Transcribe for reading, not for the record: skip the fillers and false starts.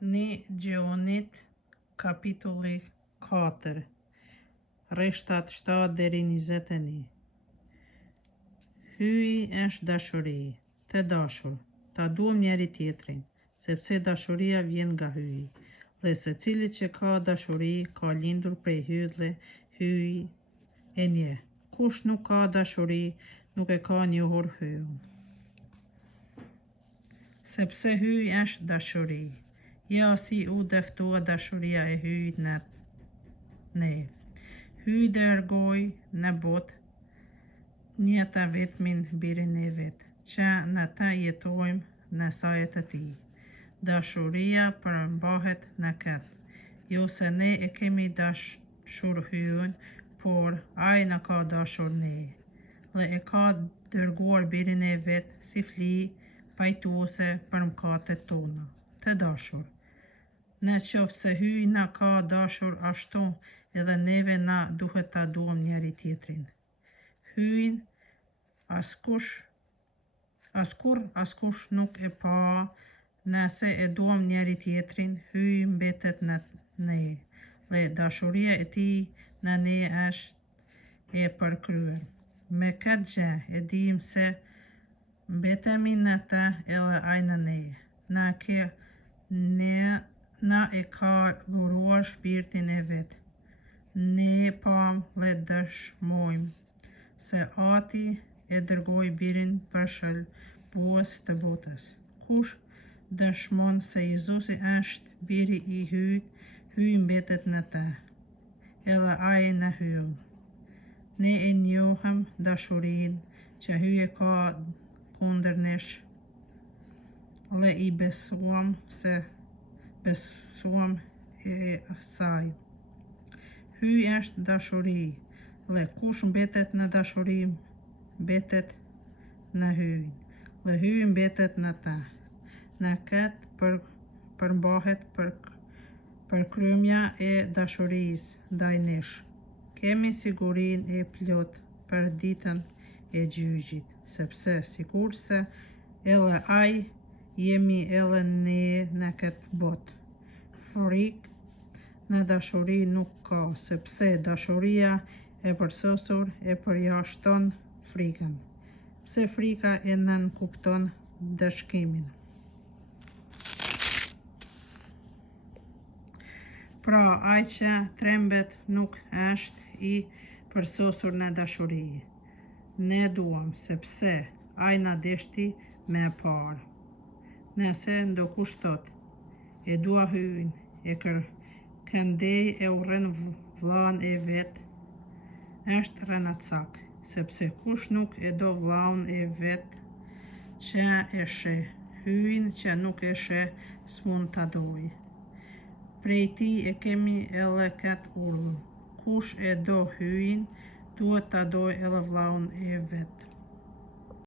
Një Gjonit, kapitulli 4, rreshtat 7 deri 21. Hyi është dashuri. Të dashur, ta duam njeri tjetrin, sepse dashuria vjen nga hyi. Dhe secili që ka dashuri ka lindur prej hyjit dhe hyi e njeh. Kush nuk ka dashuri, nuk e ka njohur hyun. Sepse hyi është dashuri. Ja si u deftua dashuria e hyjit në ne. Hyi dërgoi në botë një të vetmin birin e vet, që në ta jetojmë në sajet e tij. Dashuria përmbahet në këtë, jo se ne e kemi dashur hyun, por ai na ka dashur ne, dhe e ka dërguar birin e vet si fli pajtuese për mëkatet tona. Të dashur, në qoftë se hyi na ka dashur, ashtu edhe neve na duhet ta duam njeri tjetrin. Hyin askush nuk e pa. Nëse e duam njeri tjetrin, hyi mbetet në ne, dhe dashuria e tij në ne është e përkryer. Me këtë gjë e dim se mbetemi në të edhe ai në ne. Na e ka dhuruar shpirtin e vet. Ne pam dhe dëshmojmë se Ati e dërgoi birin për shëlbues të botës. Kush dëshmon se Jezusi është biri i hyjit, hyi mbetet në të, edhe ai në hyun. Ne e njohëm dashurinë që hyi e ka kundër nesh, dhe i besuam e saj. Hyi është dashuri, dhe kush mbetet në dashuri, mbetet në hyin, dhe hyi mbetet në të. Në këtë përmbahet përkryemja e dashurisë ndaj nesh. Kemi sigurinë e plotë për ditën e gjyqit, sepse sikurse edhe ai, jemi edhe ne në këtë botë. Frikë në dashuri nuk ka, sepse dashuria e përsosur e përjashton frikën, pse frika e nënkupton dëshkimin. Pra ai që trembet nuk është i përsosur në dashuri. Ne duam, sepse ai na deshti më parë. Nëse ndokush thot, e dua hyin, e kërkëndej e urren vllain e vet, është rënacak, sepse kush nuk e do vllaun e vet që e sheh, hyin që nuk e sheh s'mund ta doj. Prej tij e kemi edhe këtë urdhër: kush e do hyin, duhet ta doj edhe vllaun e vet.